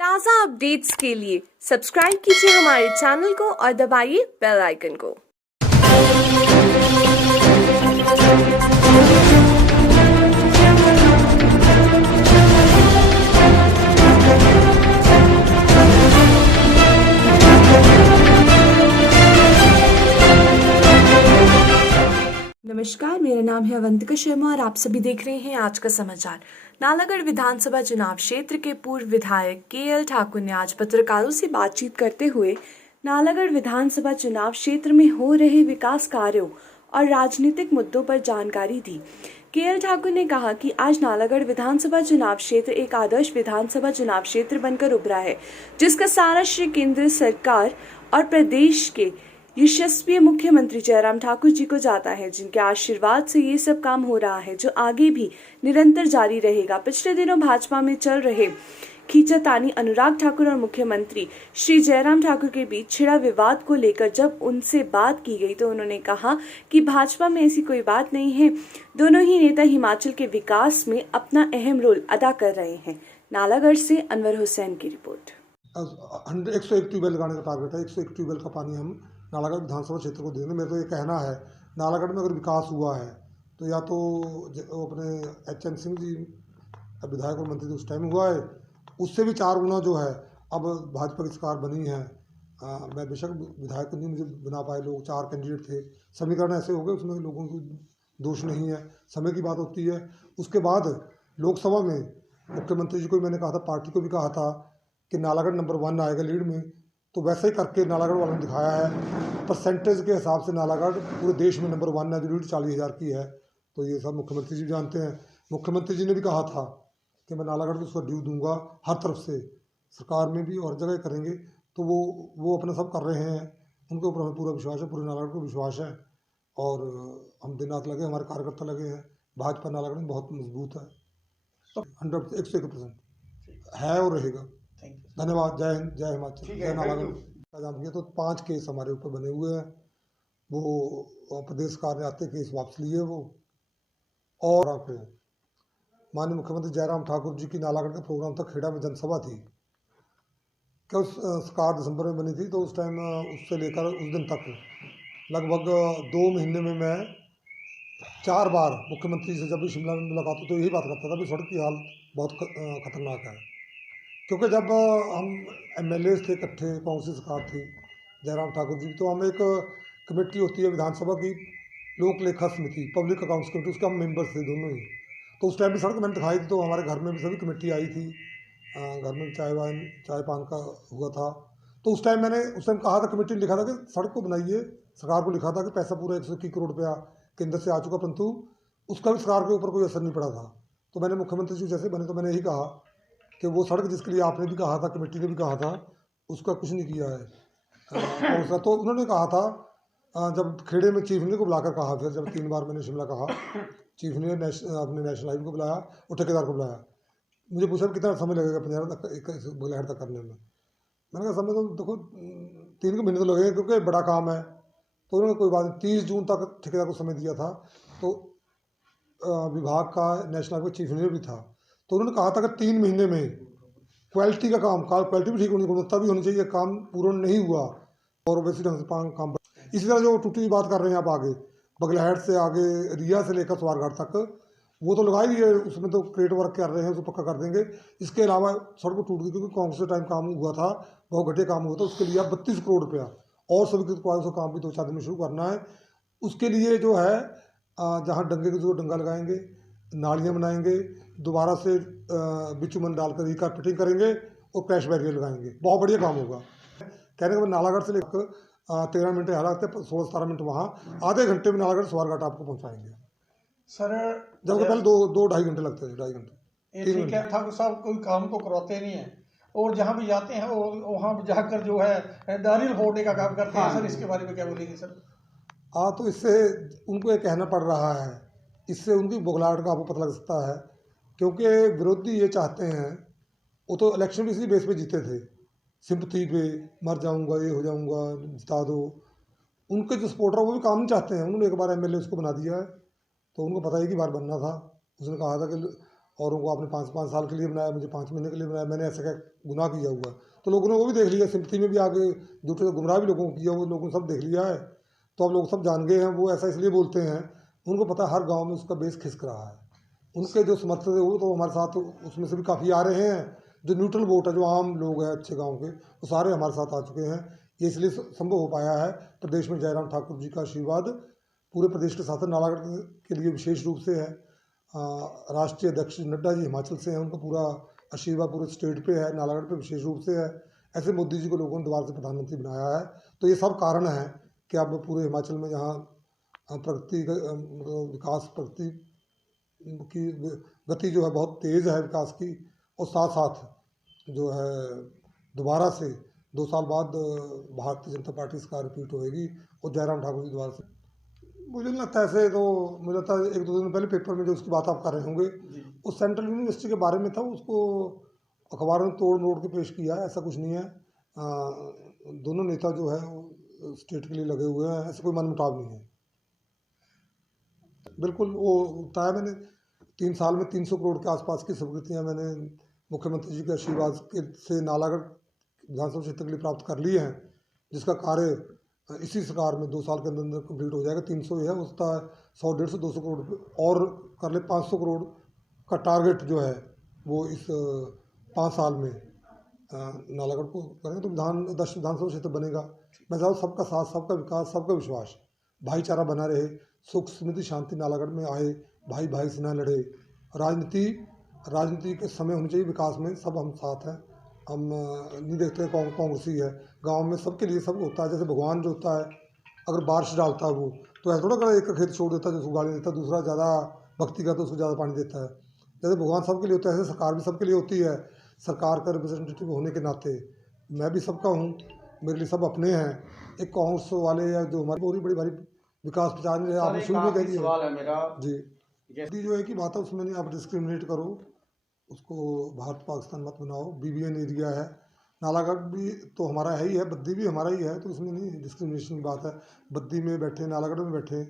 ताज़ा अपडेट्स के लिए सब्सक्राइब कीजिए हमारे चैनल को और दबाइए बेल आइकन को। नमस्कार, मेरा नाम है अवंतिका शर्मा और आप सभी देख रहे हैं आज का समाचार। नालागढ़ विधानसभा चुनाव क्षेत्र के पूर्व विधायक केएल ठाकुर ने आज पत्रकारों से बातचीत करते हुए नालागढ़ विधानसभा चुनाव क्षेत्र में हो रहे विकास कार्यों और राजनीतिक मुद्दों पर जानकारी दी। केएल ठाकुर ने कहा कि आज नालागढ़ विधानसभा चुनाव क्षेत्र एक आदर्श विधानसभा चुनाव क्षेत्र बनकर उभरा है, जिसका सारा श्रेय केंद्र सरकार और प्रदेश के यशस्वी मुख्यमंत्री जयराम ठाकुर जी को जाता है, जिनके आशीर्वाद से ये सब काम हो रहा है, जो आगे भी निरंतर जारी रहेगा। पिछले दिनों भाजपा में चल रहे खींचातानी अनुराग ठाकुर और मुख्यमंत्री श्री जयराम ठाकुर के बीच छिड़ा विवाद को लेकर जब उनसे बात की गई तो उन्होंने कहा कि भाजपा में ऐसी कोई बात नहीं है, दोनों ही नेता हिमाचल के विकास में अपना अहम रोल अदा कर रहे हैं। नालागढ़ से अनवर हुसैन की रिपोर्ट। 101 ट्यूबवेल लगाने का टारगेट है। 101 ट्यूबवेल का पानी हम नालागढ़ विधानसभा क्षेत्र को देंगे। मेरा तो ये कहना है, नालागढ़ में अगर विकास हुआ है तो या तो अपने HN सिंह जी विधायक और मंत्री उस टाइम हुआ है, उससे भी 4 गुना जो है अब भाजपा की सरकार बनी है। मैं बेशक विधायक नहीं, मुझे बना पाए लोग, 4 कैंडिडेट थे, समीकरण ऐसे हो गए, उसमें लोगों को दोष नहीं है, समय की बात होती है। उसके बाद लोकसभा में मुख्यमंत्री जी को मैंने कहा था, पार्टी को भी कहा था कि नालागढ़ नंबर 1 आएगा लीड में, तो वैसे ही करके नालागढ़ वालों ने दिखाया है। परसेंटेज के हिसाब से नालागढ़ पूरे देश में नंबर 1 है, जो लीड 40,000 की है। तो ये सब मुख्यमंत्री जी जानते हैं। मुख्यमंत्री जी ने भी कहा था कि मैं नालागढ़ को उसका ड्यू दूंगा हर तरफ से, सरकार में भी और जगह करेंगे। तो वो अपना सब कर रहे हैं, उनके ऊपर हमें पूरा विश्वास है, पूरे नालागढ़ को विश्वास है और हम दिन रात लगे, हमारे कार्यकर्ता लगे हैं। भाजपा नालागढ़ में बहुत मजबूत है, 101% है और रहेगा। धन्यवाद। जय हिंद, जय हिमाचल, जय नालागढ़। तो 5 केस हमारे ऊपर बने हुए हैं। वो प्रदेश सरकार ने आते केस वापस लिए वो, और माननीय मुख्यमंत्री जयराम ठाकुर जी की नालागढ़ का प्रोग्राम था, खेड़ा में जनसभा थी क्या, उस सरकार दिसंबर में बनी थी। तो उस टाइम उससे लेकर उस दिन तक लगभग 2 महीने में मैं 4 बार मुख्यमंत्री से जब भी शिमला में मुलाकात तो यही बात करता था कि सड़क की हालत बहुत खतरनाक है। क्योंकि जब हम MLAs थे इकट्ठे, कांग्रेस सरकार थी जयराम ठाकुर जी, तो हम एक कमेटी होती है विधानसभा की, लोक लेखा समिति, पब्लिक अकाउंट्स कमेटी, उसके हम मेंबर्स थे दोनों ही। तो उस टाइम भी सड़क मैंने दिखाई थी, तो हमारे घर में भी सभी कमेटी आई थी, घर में चाय पान का हुआ था। तो उस टाइम कहा था, कमेटी ने लिखा था कि सड़क को बनाइए, सरकार को लिखा था कि पैसा पूरा 121 करोड़ रुपया केंद्र से आ चुका, परंतु उसका भी सरकार के ऊपर कोई असर नहीं पड़ा था। तो मैंने मुख्यमंत्री जी जैसे बने तो मैंने यही कहा कि वो सड़क जिसके लिए आपने भी कहा था, कमेटी ने भी कहा था, उसका कुछ नहीं किया है। तो उन्होंने कहा था, जब खेड़े में चीफ ने को बुलाकर कहा, फिर जब 3 बार मैंने शिमला कहा, चीफ ने अपने नेशनल हाईवे को बुलाया और ठेकेदार को बुलाया। मुझे पूछा कितना समय लगेगा पंजाब तक, एक बगलहर तक करने में। मैंने कहा समय तो देखो 3 महीने तो लगेंगे, क्योंकि बड़ा काम है। तो उन्होंने कोई बात नहीं, 30 जून तक ठेकेदार को समय दिया था। तो विभाग का नेशनल हाईवे चीफ इंजीनियर भी था, तो उन्होंने कहा था कि 3 महीने में क्वालिटी का काम, क्वालिटी भी ठीक होनी, गुणवत्ता भी होनी चाहिए, काम पूर्ण नहीं हुआ और वैसे ढंग से काम। इसी तरह जो टूटी हुई बात कर रहे हैं आप आगे, बगलहट से आगे रिया से लेकर स्वारघाट तक, वो तो लगाई है, उसमें तो क्रेट वर्क कर रहे हैं, उसको पक्का कर देंगे। इसके अलावा सड़क टूट गई, क्योंकि कांग्रेस के टाइम काम हुआ था, बहुत घटिया काम हुआ था, उसके लिए 32 करोड़ रुपया और सभी उसका काम भी 2-4 दिन में शुरू करना है। उसके लिए जो है जहाँ डंगे की जो डंगा लगाएंगे, नालियाँ बनाएंगे, दोबारा से बिचुमन डालकर रिकारपेटिंग करेंगे और क्रैश बैरियर लगाएंगे, बहुत बढ़िया काम होगा। कहने के बाद नालागढ़ से लेकर 13 मिनट यहाँ लगते हैं, 16-17 मिनट वहाँ, आधे घंटे में नालागढ़ स्वारघाट आपको पहुँचाएंगे सर। जबकि पहले 2-2.5 घंटे लगते थे, 2.5 घंटे। ठीक है, ठाकुर साहब कोई काम तो करवाते नहीं है, और जहाँ भी जाते हैं वहाँ जाकर जो है नारियल फोड़ने का काम करते हैं। सर इसके बारे में क्या बोलेंगे सर? तो इससे उनको ये कहना पड़ रहा है, इससे उनकी बुगलाहट का आपको पता लग सकता है, क्योंकि विरोधी ये चाहते हैं, वो तो इलेक्शन भी इसी बेस पे जीते थे, सिंपथी पे, मर जाऊंगा, ये हो जाऊंगा, जिता दो। उनके जो सपोर्टर वो भी काम नहीं चाहते हैं। उन्होंने एक बार MLA उसको बना दिया है, तो उनको पता है कि बार बनना था। उसने कहा था कि औरों को आपने 5-5 साल के लिए बनाया, मुझे 5 महीने के लिए बनाया, मैंने ऐसा क्या गुनाह किया हुआ। तो लोगों ने वो भी देख लिया, सिंपथी में भी आगे दूसरे गुमराह भी लोगों को किया, वो लोगों ने सब देख लिया है। तो अब लोग सब जान गए हैं, वो ऐसा इसलिए बोलते हैं, उनको पता है हर गाँव में उसका बेस खिसक रहा है। उनके जो समर्थक है वो तो हमारे साथ उसमें से भी काफ़ी आ रहे हैं। जो न्यूट्रल वोट है, जो आम लोग हैं अच्छे गांव के, वो सारे हमारे साथ आ चुके हैं। ये इसलिए संभव हो पाया है, प्रदेश में जयराम ठाकुर जी का आशीर्वाद पूरे प्रदेश के साथ नालागढ़ के लिए विशेष रूप से है। राष्ट्रीय अध्यक्ष नड्डा जी हिमाचल से हैं, उनका पूरा आशीर्वाद पूरे स्टेट पे है, नालागढ़ पे विशेष रूप से है। ऐसे मोदी जी को लोगों ने दोबारा से प्रधानमंत्री बनाया है। तो ये सब कारण है कि अब पूरे हिमाचल में जहाँ प्रगति विकास प्रगति की गति जो है बहुत तेज़ है विकास की, और साथ साथ जो है दोबारा से 2 साल बाद भारतीय जनता पार्टी इसका रिपीट होएगी और जयराम ठाकुर जी दोबारा से। मुझे नहीं लगता ऐसे, तो मुझे लगता है 1-2 दिन पहले पेपर में जो उसकी बात आप कर रहे होंगे, उस सेंट्रल यूनिवर्सिटी के बारे में था, उसको अखबारों में तोड़ मोड़ के पेश किया है, ऐसा कुछ नहीं है। दोनों नेता जो है वो स्टेट के लिए लगे हुए हैं, ऐसे कोई मनमुटाव नहीं है। बिल्कुल वो बताया मैंने, 3 साल में 300 करोड़ के आसपास की स्वीकृतियाँ मैंने मुख्यमंत्री जी के आशीर्वाद से नालागढ़ विधानसभा क्षेत्र के लिए प्राप्त कर लिए हैं, जिसका कार्य इसी सरकार में 2 साल के अंदर अंदर कम्प्लीट हो जाएगा। 300 है, उसका 100, 150, 200 करोड़ और कर ले, 500 करोड़ का टारगेट जो है वो इस 5 साल में नालागढ़ को करेंगे तो 10 विधानसभा क्षेत्र बनेगा। मैं चाहूँ सबका साथ, सबका विकास, सबका विश्वास, भाईचारा बना रहे, सुख समृद्धि शांति नालागढ़ में आए, भाई भाई से ना लड़े। राजनीति के समय होनी चाहिए, विकास में सब हम साथ हैं। हम नहीं देखते कांग्रेसी है, गांव में सबके लिए सब होता है। जैसे भगवान जो होता है, अगर बारिश डालता है वो, तो ऐसा थोड़ा कर एक खेत छोड़ देता है जो उसको गाली देता है, दूसरा ज़्यादा भक्ति करता है उसको ज़्यादा पानी देता है। जैसे भगवान सबके लिए होता है, ऐसे सरकार भी सबके लिए होती है। सरकार का रिप्रेजेंटेटिव होने के नाते मैं भी सबका हूँ, मेरे लिए सब अपने हैं। एक कांग्रेस वाले या जो हमारी बड़ी भारी विकास प्रचार में आपने शुरू में कह दिया सवाल है मेरा जी, जो है कि बात है उसमें नहीं आप डिस्क्रिमिनेट करो, उसको भारत पाकिस्तान मत बनाओ। BBN एरिया है, नालागढ़ भी तो हमारा है ही है, बद्दी भी हमारा ही है, तो इसमें नहीं डिस्क्रिमिनेशन की बात है। बद्दी में बैठे, नालागढ़ में बैठे,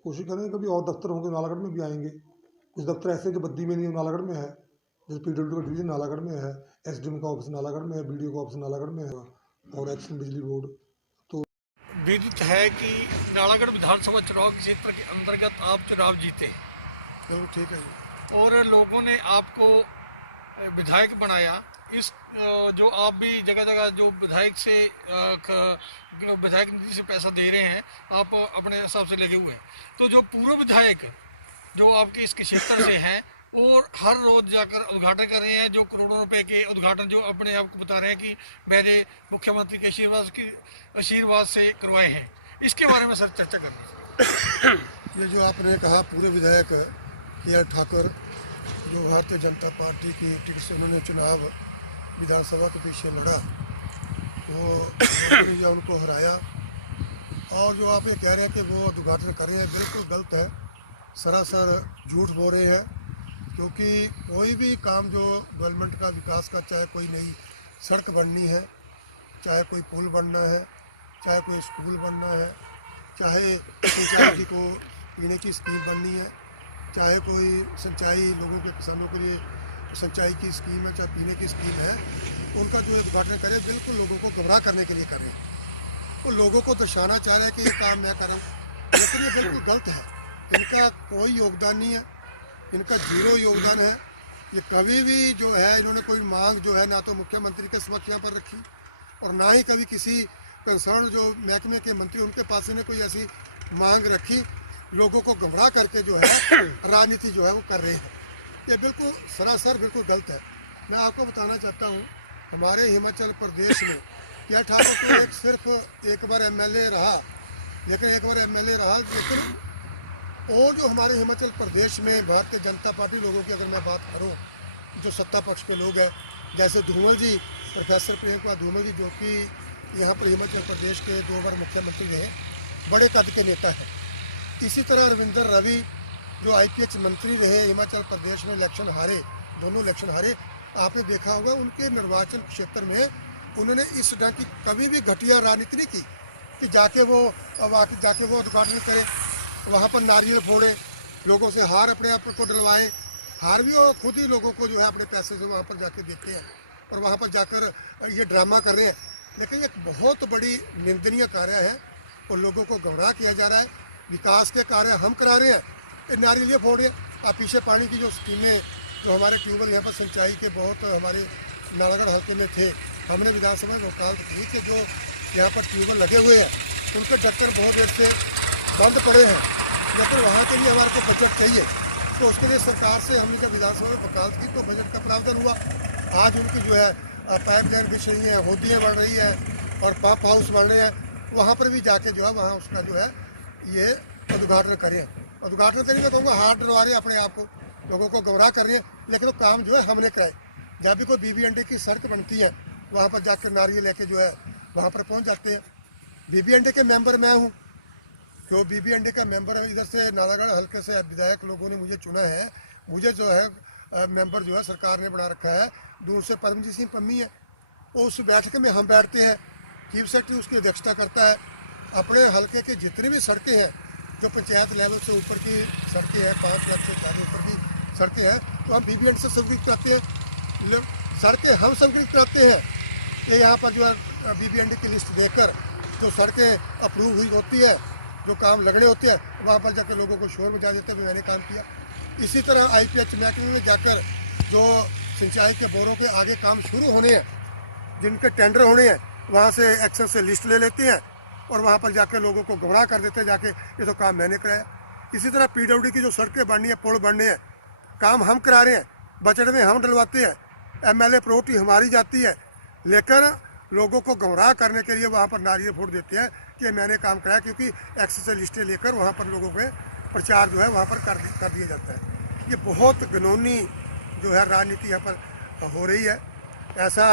कोशिश करेंगे कभी और दफ्तर होंगे नालागढ़ में भी आएंगे। कुछ दफ्तर ऐसे जो बद्दी में नहीं, नालागढ़ में है, जैसे PWD का डिवीजन नालागढ़ में है, SDM का ऑफिस नालागढ़ में है, BDO का ऑफिस नालागढ़ में है, और एक्शन बिजली बोर्ड। विदित है कि नालागढ़ विधानसभा चुनाव क्षेत्र के अंतर्गत आप चुनाव जीते, चलो ठीक है। और लोगों ने आपको विधायक बनाया। इस जो आप भी जगह जगह जो विधायक से विधायक निधि से पैसा दे रहे हैं, आप अपने हिसाब से लगे हुए हैं, तो जो पूर्व विधायक जो आपके इस क्षेत्र से हैं और हर रोज जाकर उद्घाटन कर रहे हैं, जो करोड़ों रुपए के उद्घाटन जो अपने आप को बता रहे हैं कि मैंने मुख्यमंत्री के आशीर्वाद से करवाए हैं, इसके बारे में सर चर्चा करना। ये जो आपने कहा पूरे विधायक KL ठाकुर जो भारतीय जनता पार्टी की टिकट से उन्होंने चुनाव विधानसभा के पीछे लड़ा, वो उनको हराया। और जो आप ये कह रहे हैं कि वो उद्घाटन कर रहे हैं, बिल्कुल गलत है, सरासर झूठ बोल रहे हैं। क्योंकि कोई भी काम जो डेवलपमेंट का, विकास का, चाहे कोई नई सड़क बननी है, चाहे कोई पुल बनना है, चाहे कोई स्कूल बनना है, चाहे सिंचाई को पीने की स्कीम बननी है, चाहे कोई सिंचाई लोगों के, किसानों के लिए सिंचाई की स्कीम है, चाहे पीने की स्कीम है, उनका जो उद्घाटन करें बिल्कुल लोगों को गुमराह करने के लिए करें। वो लोगों को दर्शाना चाह रहे हैं कि ये काम मैं करूँ, लेकिन ये बिल्कुल गलत है। इनका कोई योगदान नहीं है, इनका 0 योगदान है। ये कभी भी जो है इन्होंने कोई मांग जो है ना तो मुख्यमंत्री के समक्ष यहाँ पर रखी, और ना ही कभी किसी कंसर्न जो महकमे के मंत्री उनके पास इन्हें कोई ऐसी मांग रखी। लोगों को गुमराह करके जो है राजनीति जो है वो कर रहे हैं। ये बिल्कुल सरासर बिल्कुल गलत है। मैं आपको बताना चाहता हूँ, हमारे हिमाचल प्रदेश में KL ठाकुर तो सिर्फ एक बार MLA रहा, लेकिन और जो हमारे हिमाचल प्रदेश में भारतीय जनता पार्टी लोगों की अगर मैं बात करूं, जो सत्ता पक्ष के लोग हैं, जैसे धूमल जी, प्रोफेसर प्रेम कुमार धूमल जी, जो कि यहाँ पर हिमाचल प्रदेश के 2 बार मुख्यमंत्री रहे, बड़े कद के नेता हैं। इसी तरह रविंद्र रवि जो IPH मंत्री रहे, हिमाचल प्रदेश में इलेक्शन हारे, दोनों इलेक्शन हारे। आपने देखा होगा उनके निर्वाचन क्षेत्र में उन्होंने इस ढंग की कभी भी घटिया राजनीति नहीं की कि जाके वो उद्घाटन करे, वहाँ पर नारियल फोड़े, लोगों से हार अपने आप को डलवाए, हार भी वो खुद ही लोगों को जो है अपने पैसे से वहाँ पर जाके देते हैं और वहाँ पर जाकर ये ड्रामा कर रहे हैं। लेकिन ये एक बहुत बड़ी निंदनीय कार्य है और लोगों को गुमराह किया जा रहा है। विकास के कार्य हम करा रहे हैं, ये नारियल ये फोड़ रहे हैं। आप पीछे पानी की जो स्कीमें जो हमारे ट्यूबवेल यहाँ पर सिंचाई के बहुत हमारे नालागढ़ हल्के में थे, हमने विधानसभा में वकालत की कि जो यहाँ पर ट्यूबवेल लगे हुए हैं उनके ढक्कन बहुत देर से बंद पड़े हैं, लेकिन वहाँ के लिए हमारे को बजट चाहिए। तो उसके लिए सरकार से हमने जब विधानसभा में वकालत की तो बजट का प्रावधान हुआ। आज उनकी जो है पाइप लाइन बिछ रही है, होदियाँ बढ़ रही है और पंप हाउस बन रहे हैं, वहाँ पर भी जाके जो है वहाँ उसका जो है ये उद्घाटन करें। उद्घाटन करें मैं कहूँगा हाथ डरवा रहे हैं अपने आप को, लोगों को गुमराह कर रहे हैं, लेकिन वो काम जो है हमने कराए। जब भी कोई BBND की सड़क बनती है वहाँ पर जाकर नारियल लेके जो है वहाँ पर पहुँच जाते हैं। BBND के मेंबर मैं हूँ, जो BBND का मेंबर है, इधर से नालागढ़ हल्के से विधायक लोगों ने मुझे चुना है। मुझे जो है मेंबर जो है सरकार ने बना रखा है, दूर से परमजीत सिंह पम्मी है, वो उस बैठक में हम बैठते हैं, चीफ सेक्रेटरी उसकी अध्यक्षता करता है। अपने हल्के की जितनी भी सड़कें हैं जो पंचायत लेवल से ऊपर की सड़कें हैं, 5 लाख से ज़्यादा ऊपर की सड़कें हैं, तो हम BBND से स्वीकृत कराते हैं। सड़कें हम स्वीकृत कराते हैं, ये यहाँ पर जो है BBND की लिस्ट देकर जो सड़कें अप्रूव हुई होती है, जो काम लगने होते हैं, वहाँ पर जाकर लोगों को शोर मचा देते हैं मैंने काम किया। इसी तरह IPH महकमे में जाकर जो सिंचाई के बोरों के आगे काम शुरू होने हैं, जिनके टेंडर होने हैं, वहाँ से एक्सेस से लिस्ट ले लेते हैं और वहाँ पर जाकर लोगों को गुमराह कर देते हैं जाके ये तो काम मैंने कराया। इसी तरह PWD की जो सड़कें बननी है, पुल बनने हैं, काम हम करा रहे हैं, बजट में हम डलवाते हैं, MLA प्रॉपर्टी हमारी जाती है, लेकिन लोगों को गुमराह करने के लिए वहाँ पर नारियल फोड़ देते हैं कि मैंने काम कराया, क्योंकि एक्सेस से लिस्टें लेकर वहाँ पर लोगों के प्रचार जो है वहाँ पर कर दिया जाता है। ये बहुत घिनौनी जो है राजनीति यहाँ पर हो रही है। ऐसा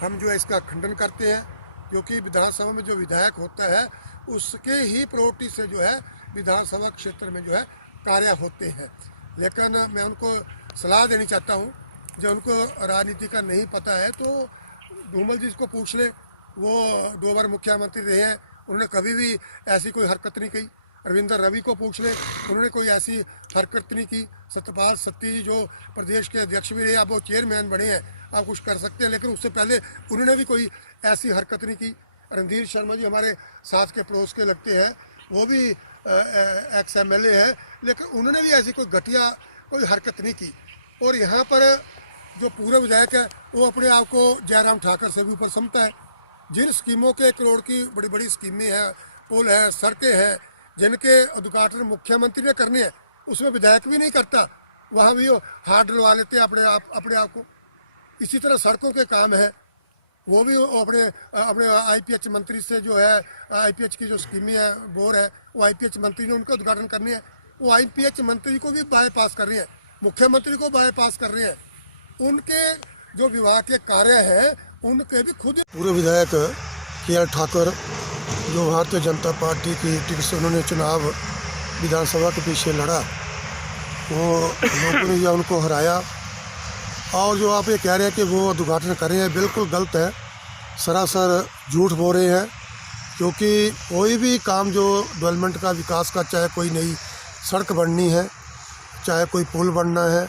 हम जो है इसका खंडन करते हैं, क्योंकि विधानसभा में जो विधायक होता है उसके ही प्रॉपर्टी से जो है विधानसभा क्षेत्र में जो है कार्य होते हैं। लेकिन मैं उनको सलाह देनी चाहता हूँ, जो उनको राजनीति का नहीं पता है तो धूमल जी को पूछ ले, वो 2 बार मुख्यमंत्री रहे हैं, उन्होंने कभी भी ऐसी कोई हरकत नहीं की। रविंद्र रवि को पूछ ले, उन्होंने कोई ऐसी हरकत नहीं की। सत्यपाल सत्ती जी जो प्रदेश के अध्यक्ष भी रहे, अब वो चेयरमैन बने हैं, आप कुछ कर सकते हैं, लेकिन उससे पहले उन्होंने भी कोई ऐसी हरकत नहीं की। रणधीर शर्मा जी हमारे साथ के पड़ोस के लगते हैं, वो भी एक्स MLA है, लेकिन उन्होंने भी ऐसी कोई घटिया कोई हरकत नहीं की। और यहाँ पर जो पूर्व विधायक है वो अपने आप को जयराम ठाकर से भी ऊपर समझता है। जिन स्कीमों के करोड़ की बड़ी बड़ी स्कीमें हैं, पुल है, सड़कें हैं, जिनके उद्घाटन मुख्यमंत्री ने करने हैं, उसमें विधायक भी नहीं करता, वहाँ भी वो हाथ डलवा लेते हैं अपने आप को। इसी तरह सड़कों के काम है, वो भी अपने IPH मंत्री से जो है IPH की जो स्कीमें है, बोर है, वो IPH मंत्री ने उनका उद्घाटन करने हैं। वो IPH मंत्री को भी बाईपास कर रहे हैं, मुख्यमंत्री को बाईपास कर रहे हैं। उनके जो विभाग के कार्य हैं उनके भी खुद पूर्व विधायक KL ठाकुर जो भारतीय जनता पार्टी की टिकट से उन्होंने चुनाव विधानसभा के पीछे लड़ा, वो लोगों ने उनको हराया। और जो आप ये कह रहे हैं कि वो उद्घाटन कर रहे हैं, बिल्कुल गलत है, सरासर झूठ बोल रहे हैं। क्योंकि कोई भी काम जो डेवलपमेंट का, विकास का, चाहे कोई नई सड़क बननी है, चाहे कोई पुल बनना है,